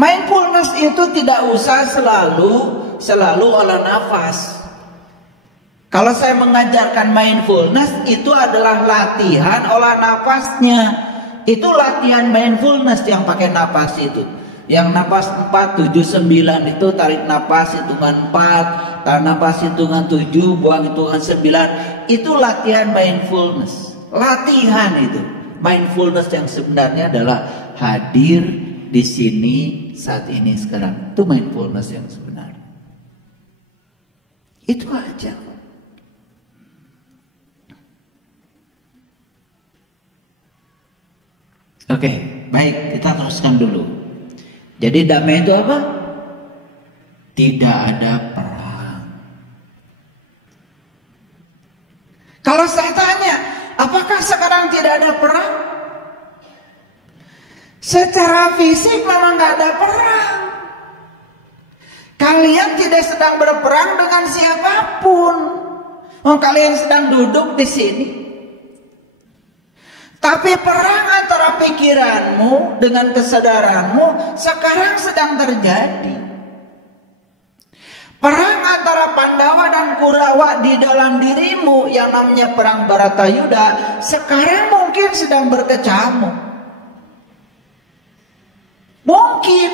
Mindfulness itu tidak usah selalu olah nafas. Kalau saya mengajarkan mindfulness, itu adalah latihan olah nafasnya. Itu latihan mindfulness yang pakai nafas itu. Yang nafas 4, 7, 9 itu tarik nafas hitungan 4, tarik nafas hitungan 7, buang hitungan 9. Itu latihan mindfulness. Latihan itu. Mindfulness yang sebenarnya adalah hadir di sini saat ini sekarang. Itu mindfulness yang sebenarnya. Itu aja. Oke, baik, kita teruskan dulu. Jadi damai itu apa? Tidak ada perang. Kalau saya tanya, apakah sekarang tidak ada perang? Secara fisik memang nggak ada perang. Kalian tidak sedang berperang dengan siapapun. Kalian sedang duduk di sini. Tapi perang antara pikiranmu dengan kesadaranmu sekarang sedang terjadi. Perang antara Pandawa dan Kurawa di dalam dirimu yang namanya perang Baratayuda sekarang mungkin sedang berkecamuk. Mungkin.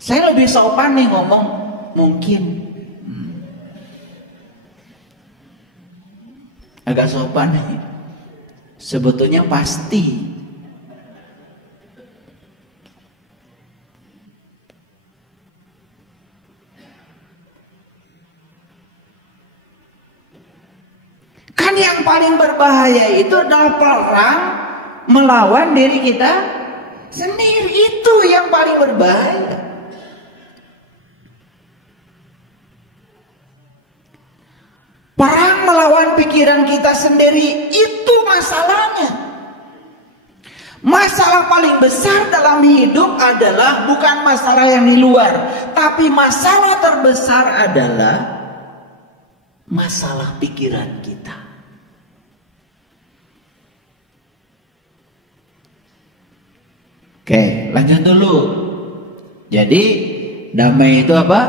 Saya lebih sopan nih ngomong mungkin. Agak sopan nih. Sebetulnya pasti. Kan yang paling berbahaya itu adalah perang melawan diri kita sendiri. Itu yang paling berbahaya. Perang melawan pikiran kita sendiri, itu masalahnya. Masalah paling besar dalam hidup adalah bukan masalah yang di luar, tapi masalah terbesar adalah masalah pikiran kita. Oke, lanjut dulu. Jadi damai itu apa?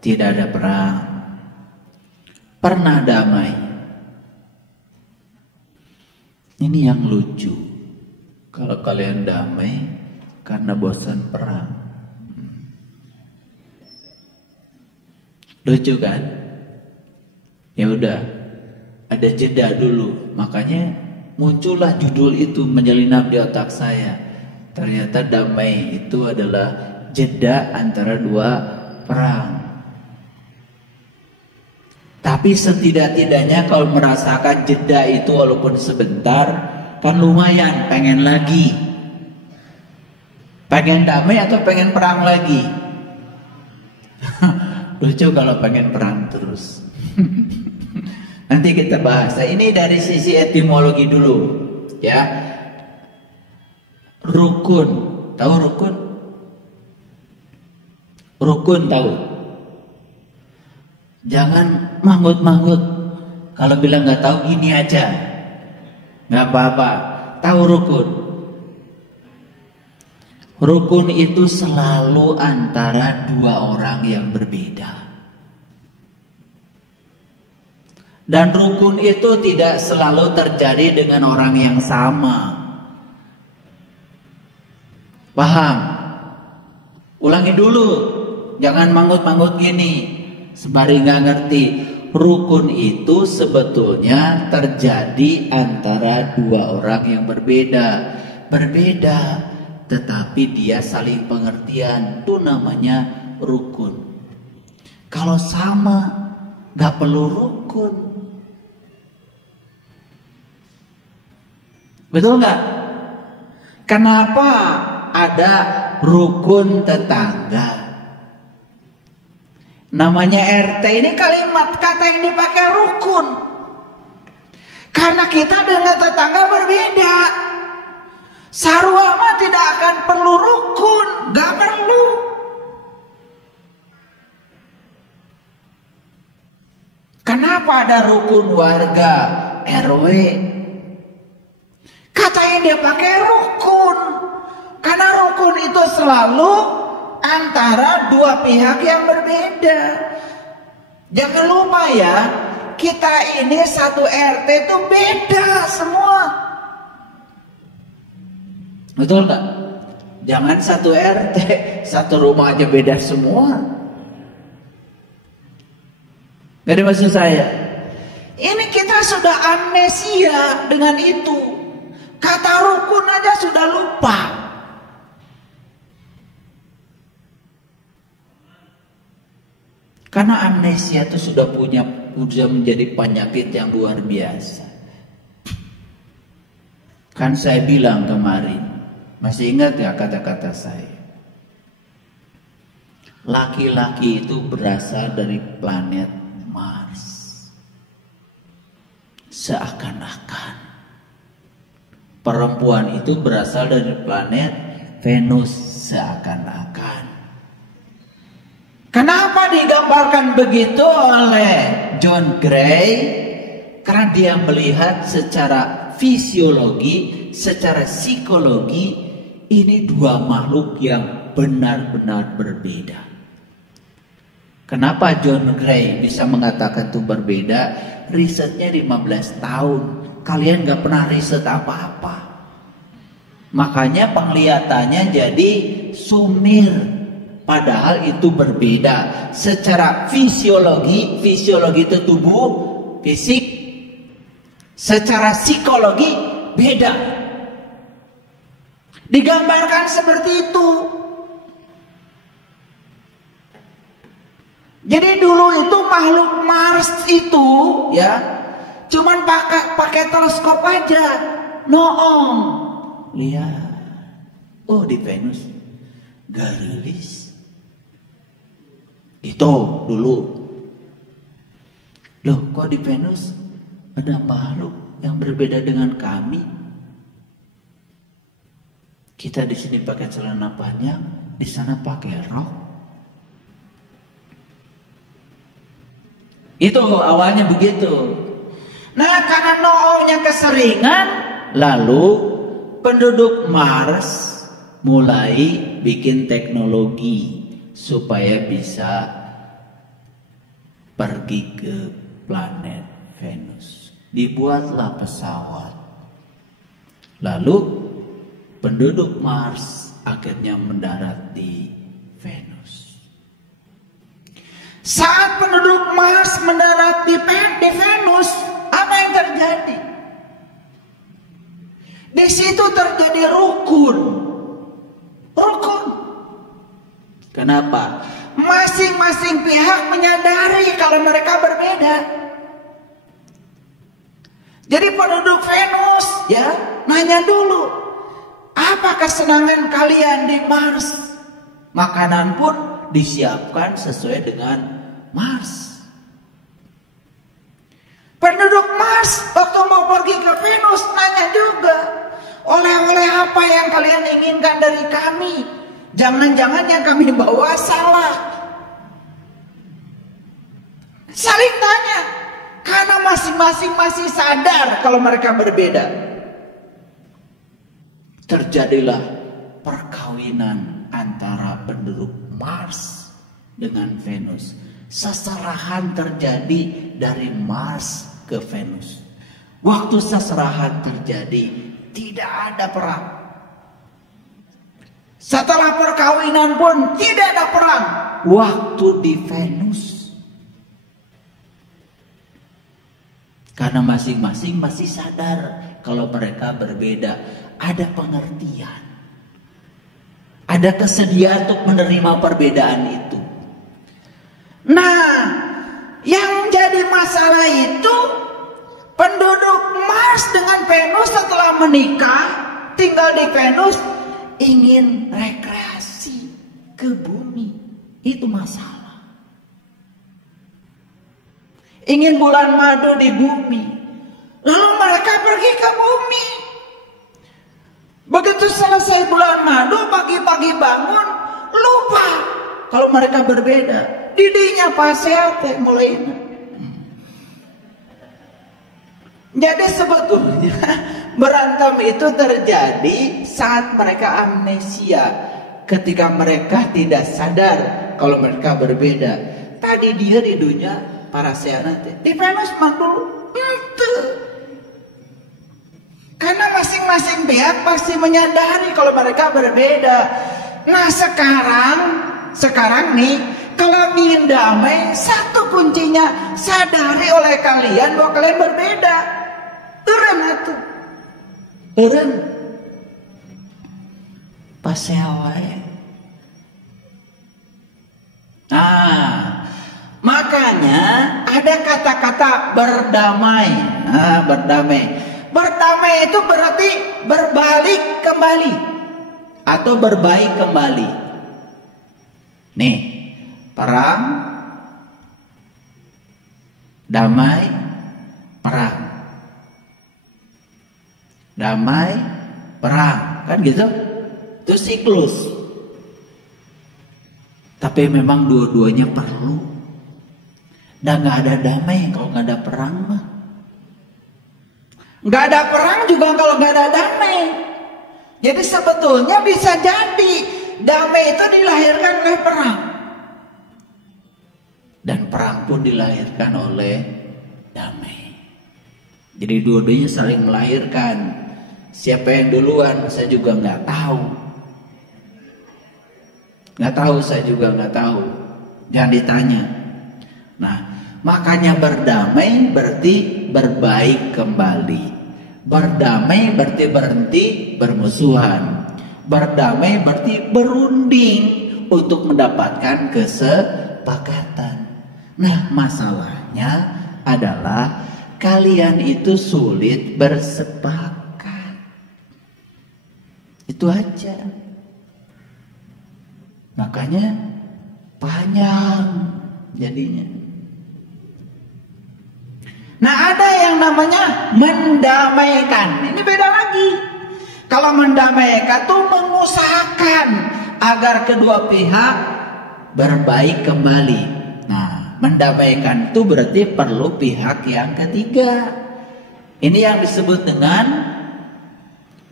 Tidak ada perang. Pernah damai. Ini yang lucu. Kalau kalian damai karena bosan perang. Lucu kan? Ya udah, ada jeda dulu. Makanya muncullah judul itu menyelinap di otak saya. Ternyata damai itu adalah jeda antara dua perang. Tapi setidak-tidaknya kalau merasakan jeda itu walaupun sebentar, kan lumayan, pengen lagi. Pengen damai atau pengen perang lagi? Lucu kalau pengen perang terus. Nanti kita bahas. Nah, ini dari sisi etimologi dulu, ya. Rukun, tahu rukun? Rukun tahu? Jangan manggut-manggut. Kalau bilang nggak tahu gini aja, nggak apa-apa. Tahu rukun? Rukun itu selalu antara dua orang yang berbeda. Dan rukun itu tidak selalu terjadi dengan orang yang sama. Paham? Ulangi dulu. Jangan manggut-manggut gini. Sembari nggak ngerti. Rukun itu sebetulnya terjadi antara dua orang yang berbeda. Berbeda, tetapi dia saling pengertian. Itu namanya rukun. Kalau sama, nggak perlu rukun. Betul nggak? Kenapa ada rukun tetangga? Namanya RT. Ini kalimat kata yang dipakai rukun. Karena kita dengan tetangga berbeda. Sarwa mah tidak akan perlu rukun, gak perlu. Kenapa ada rukun warga RW? Kata yang dia pakai rukun. Karena rukun itu selalu antara dua pihak yang berbeda. Jangan lupa ya, kita ini satu RT itu beda semua. Betul nggak? Jangan satu RT, satu rumah aja beda semua. Jadi maksud saya, ini kita sudah amnesia dengan itu. Kata rukun aja sudah lupa. Karena amnesia itu sudah menjadi penyakit yang luar biasa. Kan saya bilang kemarin, masih ingat ya kata-kata saya? Laki-laki itu berasal dari planet Mars. Seakan-akan perempuan itu berasal dari planet Venus. Seakan-akan. Kenapa digambarkan begitu oleh John Gray? Karena dia melihat secara fisiologi, secara psikologi, ini dua makhluk yang benar-benar berbeda. Kenapa John Gray bisa mengatakan itu berbeda? Risetnya 15 tahun. Kalian gak pernah riset apa-apa. Makanya penglihatannya jadi sumir. Padahal itu berbeda. Secara fisiologi itu tubuh, fisik. Secara psikologi beda. Digambarkan seperti itu. Jadi dulu itu makhluk Mars itu ya cuman pakai teleskop aja. Noong. Lihat. Oh, di Venus garilis. Itu dulu. Loh, kok di Venus ada makhluk yang berbeda dengan kami? Kita di sini pakai celana panjang, di sana pakai rok. Itu awalnya begitu. Nah, karena noongnya keseringan, lalu penduduk Mars mulai bikin teknologi supaya bisa pergi ke planet Venus. Dibuatlah pesawat. Lalu penduduk Mars akhirnya mendarat di Venus. Saat penduduk Mars mendarat di Venus, apa yang terjadi? Di situ terjadi rukun. Kenapa? Masing-masing pihak menyadari kalau mereka berbeda. Jadi penduduk Venus ya nanya dulu, apa kesenangan kalian di Mars? Makanan pun disiapkan sesuai dengan Mars. Penduduk Mars waktu mau pergi ke Venus nanya juga, oleh-oleh apa yang kalian inginkan dari kami? Jangan-jangan yang kami bawa salah. Saling tanya. Karena masing-masing masih sadar kalau mereka berbeda. Terjadilah perkawinan antara penduduk Mars dengan Venus. Seserahan terjadi dari Mars ke Venus. Waktu seserahan terjadi, tidak ada perang. Setelah perkawinan pun tidak ada perang. Waktu di Venus. Karena masing-masing masih sadar kalau mereka berbeda. Ada pengertian. Ada kesediaan untuk menerima perbedaan itu. Nah, yang jadi masalah itu penduduk Mars dengan Venus setelah menikah, tinggal di Venus, ingin rekreasi ke bumi. Itu masalah. Ingin bulan madu di bumi. Lalu mereka pergi ke bumi. Begitu selesai bulan madu, pagi-pagi bangun, lupa kalau mereka berbeda. Didinya pasel mulai. Jadi sebetulnya berantem itu terjadi saat mereka amnesia, ketika mereka tidak sadar kalau mereka berbeda. Tadi dia di dunia para seanate, di Venus mah dulu itu. Karena masing-masing pihak pasti menyadari kalau mereka berbeda. Nah sekarang nih, kalau ingin damai, satu kuncinya sadari oleh kalian bahwa kalian berbeda. Eureun atuh. Eureun. Pasel wae. Nah, makanya ada kata-kata berdamai. Nah, berdamai. Berdamai itu berarti berbalik kembali atau berbaik kembali. Nih, perang, damai, perang. Damai, perang, kan gitu? Itu siklus. Tapi memang dua-duanya perlu. Dan gak ada damai kalau gak ada perang mah. Gak ada perang juga kalau gak ada damai. Jadi sebetulnya bisa jadi damai itu dilahirkan oleh perang. Dan perang pun dilahirkan oleh damai. Jadi dua-duanya saling melahirkan. Siapa yang duluan saya juga nggak tahu. Nggak tahu, saya juga nggak tahu. Jangan ditanya. Nah, makanya berdamai berarti berbaik kembali. Berdamai berarti berhenti bermusuhan. Berdamai berarti berunding untuk mendapatkan kesepakatan. Nah, masalahnya adalah kalian itu sulit bersepakat. Itu aja. Makanya panjang jadinya. Nah, ada yang namanya mendamaikan. Ini beda lagi. Kalau mendamaikan tuh mengusahakan agar kedua pihak berbaik kembali. Nah, mendamaikan itu berarti perlu pihak yang ketiga. Ini yang disebut dengan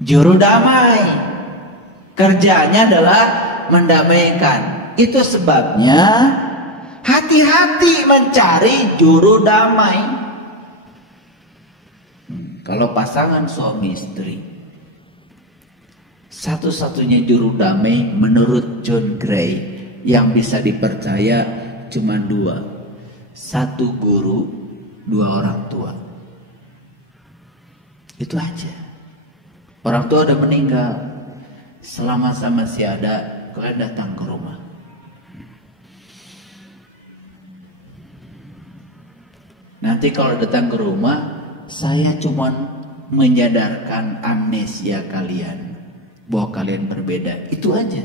juru damai. Kerjanya adalah mendamaikan. Itu sebabnya hati-hati mencari juru damai. Kalau pasangan suami istri, satu-satunya juru damai menurut John Gray yang bisa dipercaya cuma dua. Satu guru, dua orang tua. Itu aja. Orang tua udah meninggal. Selama masih ada, kalian datang ke rumah. Nanti kalau datang ke rumah, saya cuma menyadarkan amnesia kalian bahwa kalian berbeda. Itu aja.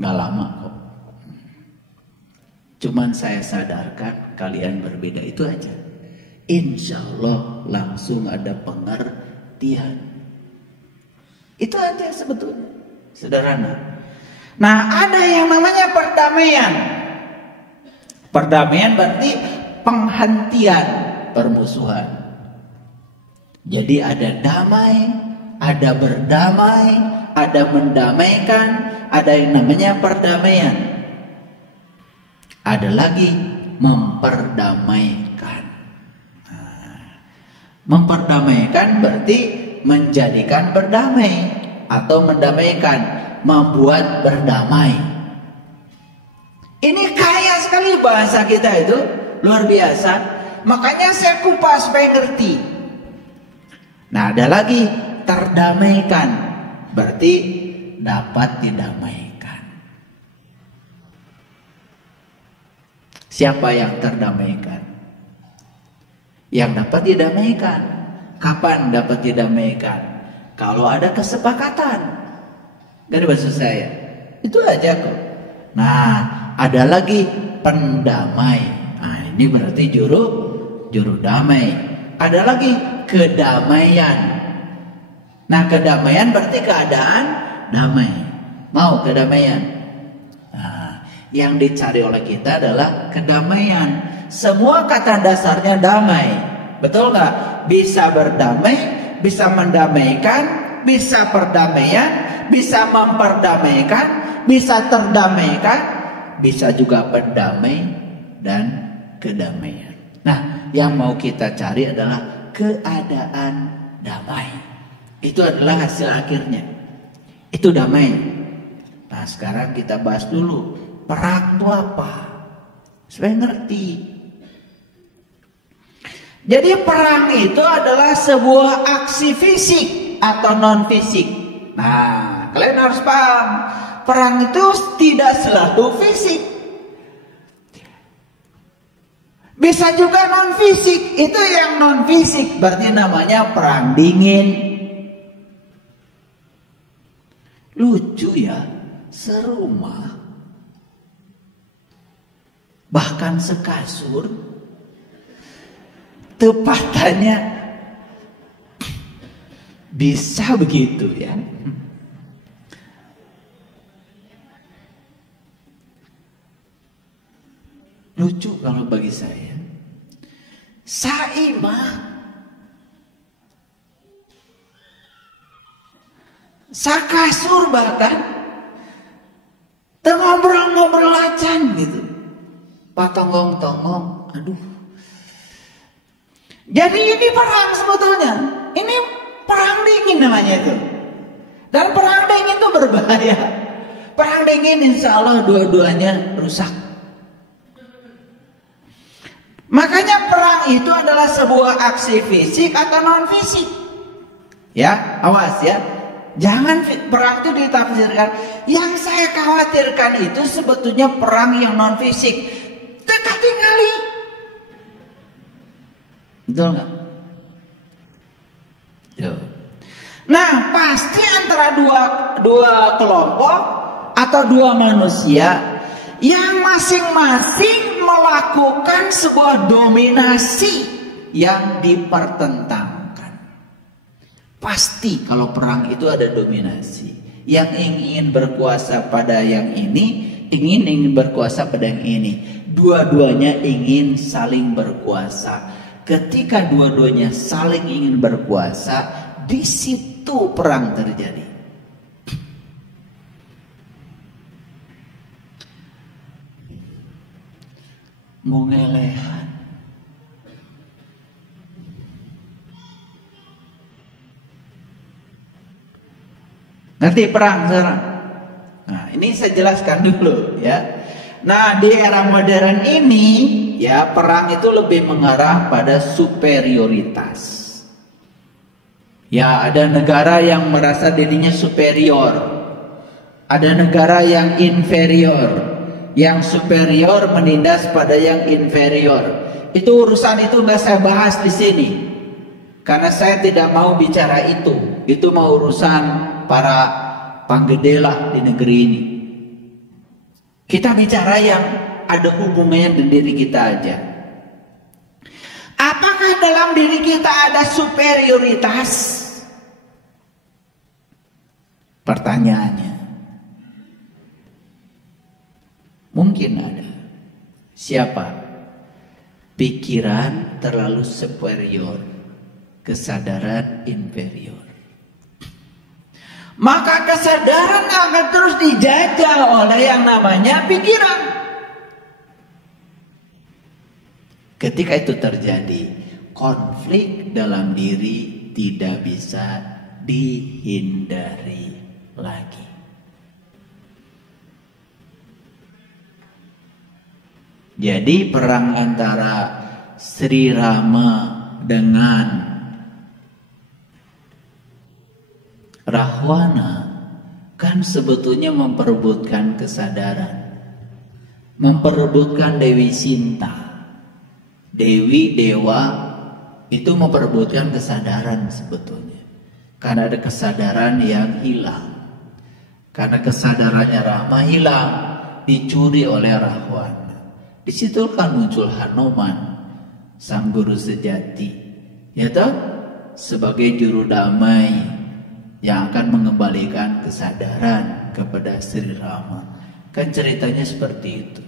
Gak lama kok. Cuman saya sadarkan kalian berbeda. Itu aja. Insya Allah langsung ada pengertian. Itu aja sebetulnya. Sederhana. Nah, ada yang namanya perdamaian. Perdamaian berarti penghentian permusuhan. Jadi ada damai, ada berdamai, ada mendamaikan, ada yang namanya perdamaian. Ada lagi memperdamaikan. Nah, memperdamaikan berarti menjadikan berdamai atau mendamaikan, membuat berdamai. Ini kaya sekali bahasa kita itu, luar biasa. Makanya saya kupas supaya ngerti. Nah, ada lagi terdamaikan, berarti dapat didamaikan. Siapa yang terdamaikan? Yang dapat didamaikan. Kapan dapat didamaikan? Kalau ada kesepakatan. Gak maksud saya. Itu aja kok. Nah, ada lagi pendamai. Nah, ini berarti juru damai. Ada lagi kedamaian. Nah, kedamaian berarti keadaan damai. Mau kedamaian? Nah, yang dicari oleh kita adalah kedamaian. Semua kata dasarnya damai. Betul nggak? Bisa berdamai, bisa mendamaikan, bisa perdamaian, bisa memperdamaikan, bisa terdamaikan, bisa juga berdamai dan kedamaian. Nah, yang mau kita cari adalah keadaan damai. Itu adalah hasil akhirnya. Itu damai. Nah, sekarang kita bahas dulu perang itu apa, supaya ngerti. Jadi perang itu adalah sebuah aksi fisik atau non fisik. Nah, kalian harus paham, perang itu tidak selalu fisik. Bisa juga non fisik. Itu yang non fisik berarti namanya perang dingin. Lucu ya, serumah, bahkan sekasur, tepatannya bisa begitu ya. Lucu kalau bagi saya. Saimah, sakasur, bahkan ngobrol-ngobrol acan gitu, patonggong-tonggong, aduh. Jadi ini perang sebetulnya, ini perang dingin namanya itu. Dan perang dingin itu berbahaya. Perang dingin insya Allah dua-duanya rusak. Makanya perang itu adalah sebuah aksi fisik atau non fisik. Ya, awas ya. Jangan perang itu ditafsirkan. Yang saya khawatirkan itu sebetulnya perang yang non fisik. Teka tinggali. Betul nggak? Nah, pasti antara dua kelompok atau dua manusia yang masing-masing melakukan sebuah dominasi yang dipertentangkan. Pasti kalau perang itu ada dominasi. Yang ingin berkuasa pada yang ini, ingin berkuasa pada yang ini. Dua-duanya ingin saling berkuasa. Ketika dua-duanya saling ingin berkuasa, di situ perang terjadi. Mengelehan. Ngerti perang sekarang? Nah, ini saya jelaskan dulu ya. Nah, di era modern ini ya, perang itu lebih mengarah pada superioritas. Ya, ada negara yang merasa dirinya superior. Ada negara yang inferior. Yang superior menindas pada yang inferior. Itu urusan itu nggak saya bahas di sini, karena saya tidak mau bicara itu. Itu mau urusan para panggedela di negeri ini. Kita bicara yang ada hubungannya dengan diri kita aja. Apakah dalam diri kita ada superioritas? Pertanyaannya. Mungkin ada. Siapa? Pikiran terlalu superior, kesadaran inferior. Maka kesadaran akan terus dijajah oleh yang namanya pikiran. Ketika itu terjadi, konflik dalam diri tidak bisa dihindari lagi. Jadi perang antara Sri Rama dengan Rahwana kan sebetulnya memperebutkan kesadaran, memperebutkan Dewi Sinta. Dewi Dewa itu memperebutkan kesadaran sebetulnya, karena ada kesadaran yang hilang. Karena kesadarannya Rama hilang, dicuri oleh Rahwana. Di situ kan muncul Hanuman, sang guru sejati, ya toh, sebagai juru damai yang akan mengembalikan kesadaran kepada Sri Rama. Kan ceritanya seperti itu.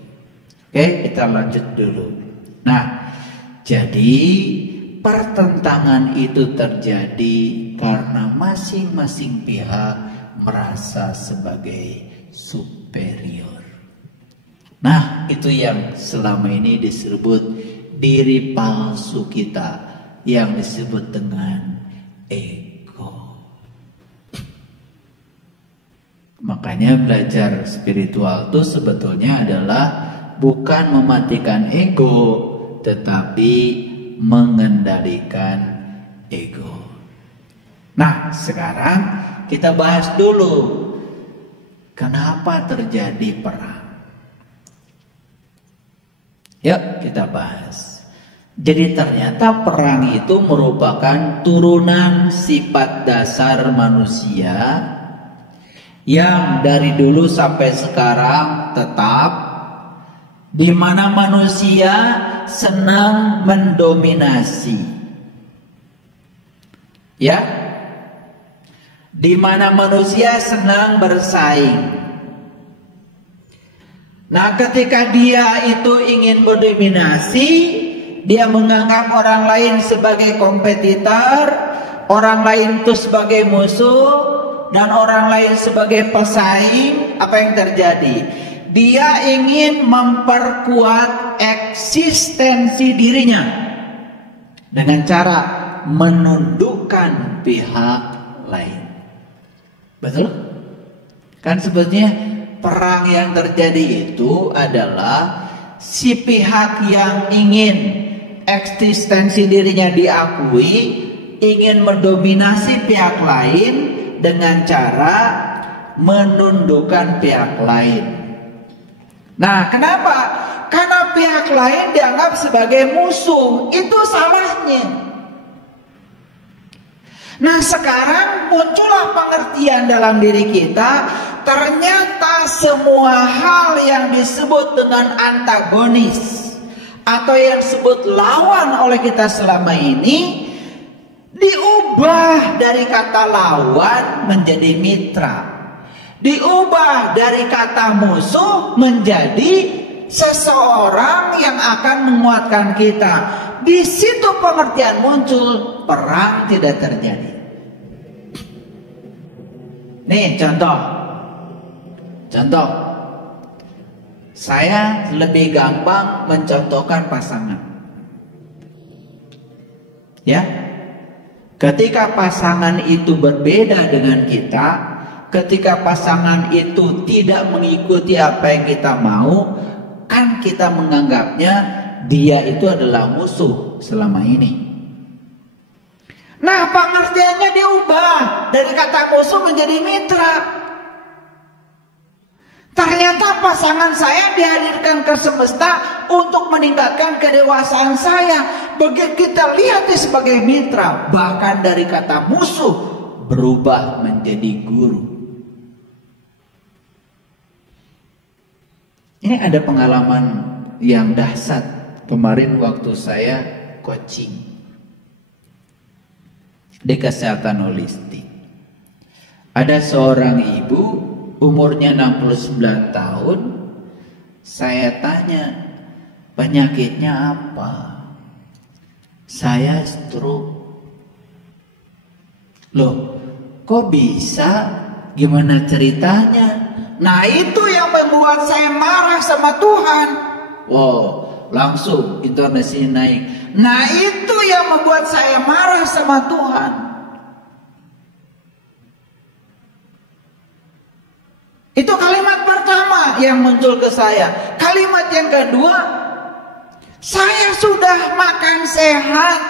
Oke, kita lanjut dulu. Nah, jadi pertentangan itu terjadi karena masing-masing pihak merasa sebagai superior. Nah, itu yang selama ini disebut diri palsu kita, yang disebut dengan ego. Makanya belajar spiritual itu sebetulnya adalah bukan mematikan ego, tetapi mengendalikan ego. Nah, sekarang kita bahas dulu kenapa terjadi perang. Yuk kita bahas. Jadi ternyata perang itu merupakan turunan sifat dasar manusia yang dari dulu sampai sekarang tetap, di mana manusia senang mendominasi. Ya, di mana manusia senang bersaing. Nah, ketika dia itu ingin mendominasi, dia menganggap orang lain sebagai kompetitor, orang lain itu sebagai musuh, dan orang lain sebagai pesaing. Apa yang terjadi? Dia ingin memperkuat eksistensi dirinya dengan cara menundukkan pihak lain. Betul? Kan sebetulnya perang yang terjadi itu adalah si pihak yang ingin eksistensi dirinya diakui, ingin mendominasi pihak lain dengan cara menundukkan pihak lain. Nah, kenapa? Karena pihak lain dianggap sebagai musuh. Itu salahnya. Nah, sekarang muncullah pengertian dalam diri kita, ternyata semua hal yang disebut dengan antagonis atau yang disebut lawan oleh kita selama ini diubah dari kata lawan menjadi mitra, diubah dari kata musuh menjadi seseorang yang akan menguatkan kita. Di situ pengertian muncul, perang tidak terjadi. Nih contoh, saya lebih gampang mencontohkan pasangan. Ya, ketika pasangan itu berbeda dengan kita, ketika pasangan itu tidak mengikuti apa yang kita mau, kan kita menganggapnya dia itu adalah musuh selama ini. Nah, pengertiannya diubah dari kata musuh menjadi mitra. Ternyata pasangan saya dihadirkan ke semesta untuk meningkatkan kedewasaan saya. Begitu kita lihat dia sebagai mitra, bahkan dari kata musuh berubah menjadi guru. Ini ada pengalaman yang dahsyat kemarin waktu saya coaching di kesehatan holistik. Ada seorang ibu umurnya 69 tahun. Saya tanya, penyakitnya apa? Saya stroke. Loh, kok bisa? Gimana ceritanya? Nah, itu yang membuat saya marah sama Tuhan. Wow, langsung intonasi naik. Nah, itu yang membuat saya marah sama Tuhan. Itu kalimat pertama yang muncul ke saya. Kalimat yang kedua, saya sudah makan sehat,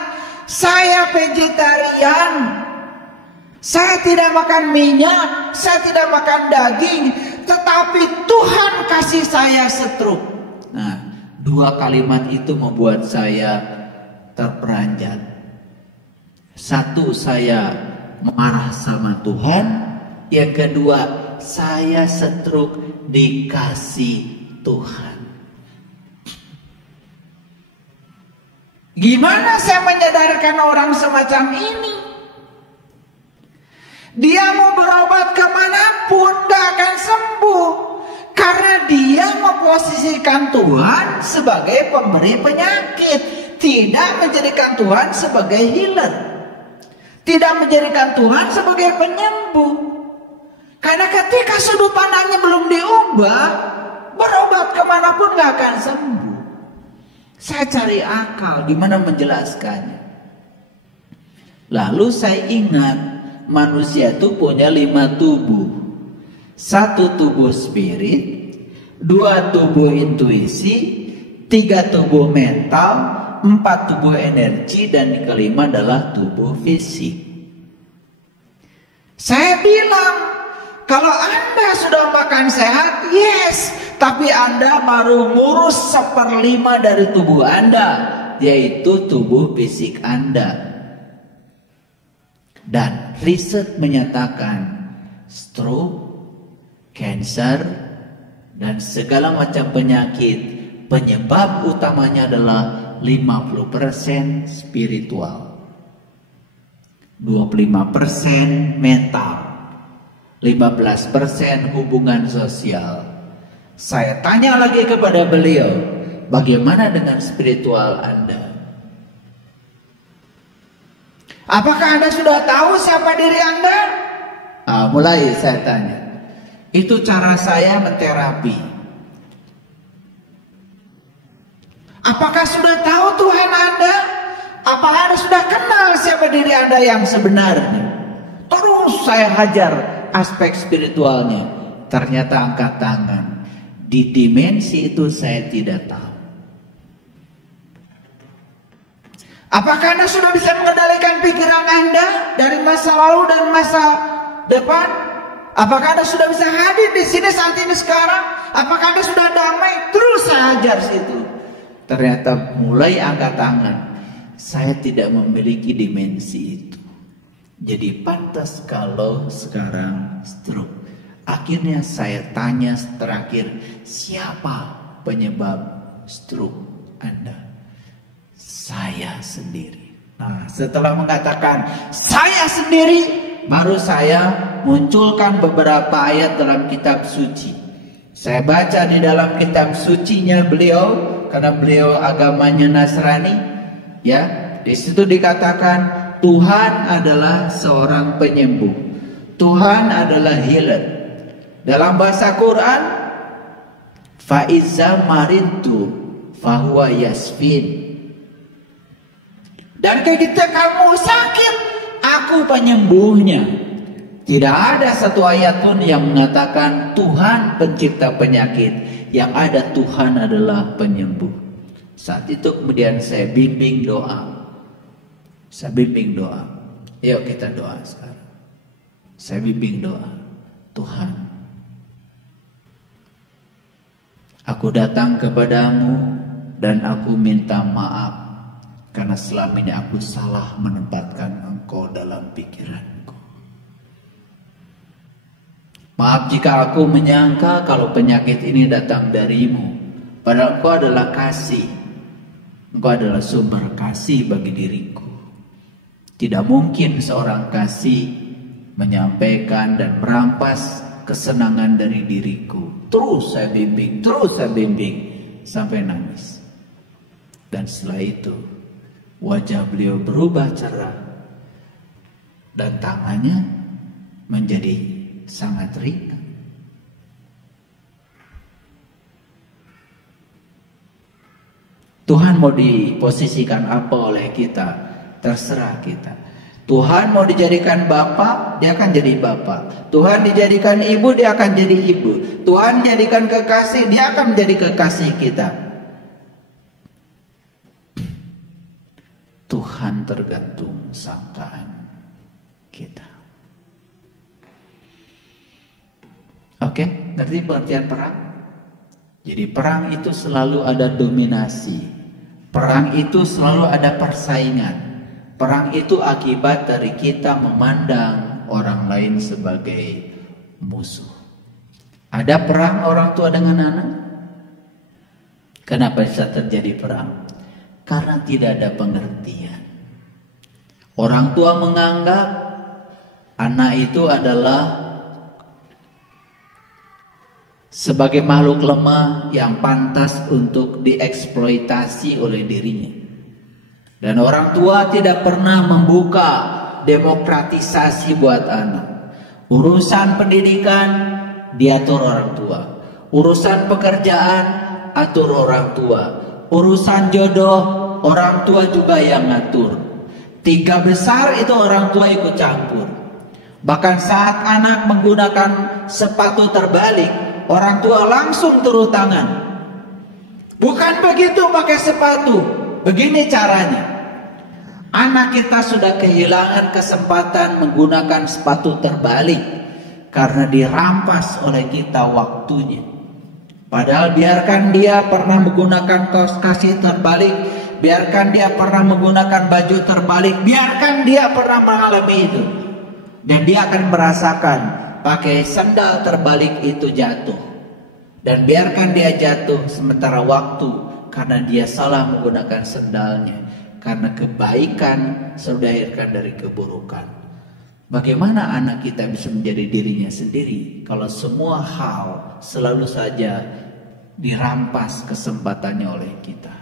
saya vegetarian, saya tidak makan minyak, saya tidak makan daging, tetapi Tuhan kasih saya stroke. Nah, dua kalimat itu membuat saya terperanjat. Satu, saya marah sama Tuhan. Yang kedua, saya stroke dikasih Tuhan. Gimana saya menyadarkan orang semacam ini? Dia mau berobat kemanapun gak akan sembuh, karena dia memposisikan Tuhan sebagai pemberi penyakit. tidak menjadikan Tuhan sebagai healer, tidak menjadikan Tuhan sebagai penyembuh. Karena ketika sudut pandangnya belum diubah, berobat kemanapun gak akan sembuh. Saya cari akal gimana menjelaskannya. Lalu saya ingat manusia itu punya 5 tubuh. 1 tubuh spirit, 2 tubuh intuisi, 3 tubuh mental, 4 tubuh energi, dan yang kelima adalah tubuh fisik. Saya bilang, kalau Anda sudah makan sehat, yes, tapi Anda baru ngurus 1/5 dari tubuh Anda, yaitu tubuh fisik Anda. Dan riset menyatakan stroke, cancer, dan segala macam penyakit, penyebab utamanya adalah 50% spiritual, 25% mental, 15% hubungan sosial. Saya tanya lagi kepada beliau, bagaimana dengan spiritual Anda? Apakah Anda sudah tahu siapa diri Anda? Mulai saya tanya. Itu cara saya menterapi. Apakah sudah tahu Tuhan Anda? Apakah Anda sudah kenal siapa diri Anda yang sebenarnya? Terus saya hajar aspek spiritualnya. Ternyata angkat tangan. Di dimensi itu saya tidak tahu. Apakah Anda sudah bisa mengendalikan pikiran Anda dari masa lalu dan masa depan? Apakah Anda sudah bisa hadir di sini saat ini sekarang? Apakah Anda sudah damai? Terus saya ajar situ. Ternyata mulai angkat tangan. Saya tidak memiliki dimensi itu. Jadi pantas kalau sekarang stroke. Akhirnya saya tanya terakhir, siapa penyebab stroke Anda? Saya sendiri. Nah, setelah mengatakan saya sendiri, baru saya munculkan beberapa ayat dalam kitab suci. Saya baca di dalam kitab sucinya beliau, karena beliau agamanya Nasrani, ya. Di situ dikatakan Tuhan adalah seorang penyembuh. Tuhan adalah healer. Dalam bahasa Quran, faiza maridtu fahuwa yasfin. Dan ketika kamu sakit, aku penyembuhnya. Tidak ada satu ayat pun yang mengatakan Tuhan pencipta penyakit. Yang ada Tuhan adalah penyembuh. Saat itu kemudian saya bimbing doa. Saya bimbing doa. Yuk kita doa sekarang. Saya bimbing doa. Tuhan, aku datang kepadamu dan aku minta maaf. Karena selama ini aku salah menempatkan Engkau dalam pikiranku. Maaf jika aku menyangka kalau penyakit ini datang darimu. Padahal Engkau adalah kasih. Engkau adalah sumber kasih bagi diriku. Tidak mungkin seorang kasih menyampaikan dan merampas kesenangan dari diriku. Terus saya bimbing sampai nangis. Dan setelah itu wajah beliau berubah cerah dan tangannya menjadi sangat ringan. Tuhan mau diposisikan apa oleh kita, terserah kita. Tuhan mau dijadikan bapak, dia akan jadi bapak. Tuhan dijadikan ibu, dia akan jadi ibu. Tuhan dijadikan kekasih, dia akan menjadi kekasih kita. Tuhan tergantung sangkaan kita. Oke, ngerti pengertian perang? Jadi perang itu selalu ada dominasi. Perang itu selalu ada persaingan. Perang itu akibat dari kita memandang orang lain sebagai musuh. Ada perang orang tua dengan anak? Kenapa bisa terjadi perang? Karena tidak ada pengertian. Orang tua menganggap anak itu adalah sebagai makhluk lemah yang pantas untuk dieksploitasi oleh dirinya. Dan orang tua tidak pernah membuka demokratisasi buat anak. Urusan pendidikan diatur orang tua. Urusan pekerjaan atur orang tua. Urusan jodoh orang tua juga yang ngatur. Tiga besar itu orang tua ikut campur. Bahkan saat anak menggunakan sepatu terbalik, orang tua langsung turun tangan. Bukan begitu pakai sepatu. Begini caranya. Anak kita sudah kehilangan kesempatan menggunakan sepatu terbalik karena dirampas oleh kita waktunya. Padahal biarkan dia pernah menggunakan kaos kaki terbalik, biarkan dia pernah menggunakan baju terbalik, biarkan dia pernah mengalami itu. Dan dia akan merasakan pakai sandal terbalik itu jatuh. Dan biarkan dia jatuh sementara waktu karena dia salah menggunakan sandalnya. Karena kebaikan sudah dilahirkan dari keburukan. Bagaimana anak kita bisa menjadi dirinya sendiri kalau semua hal selalu saja dirampas kesempatannya oleh kita?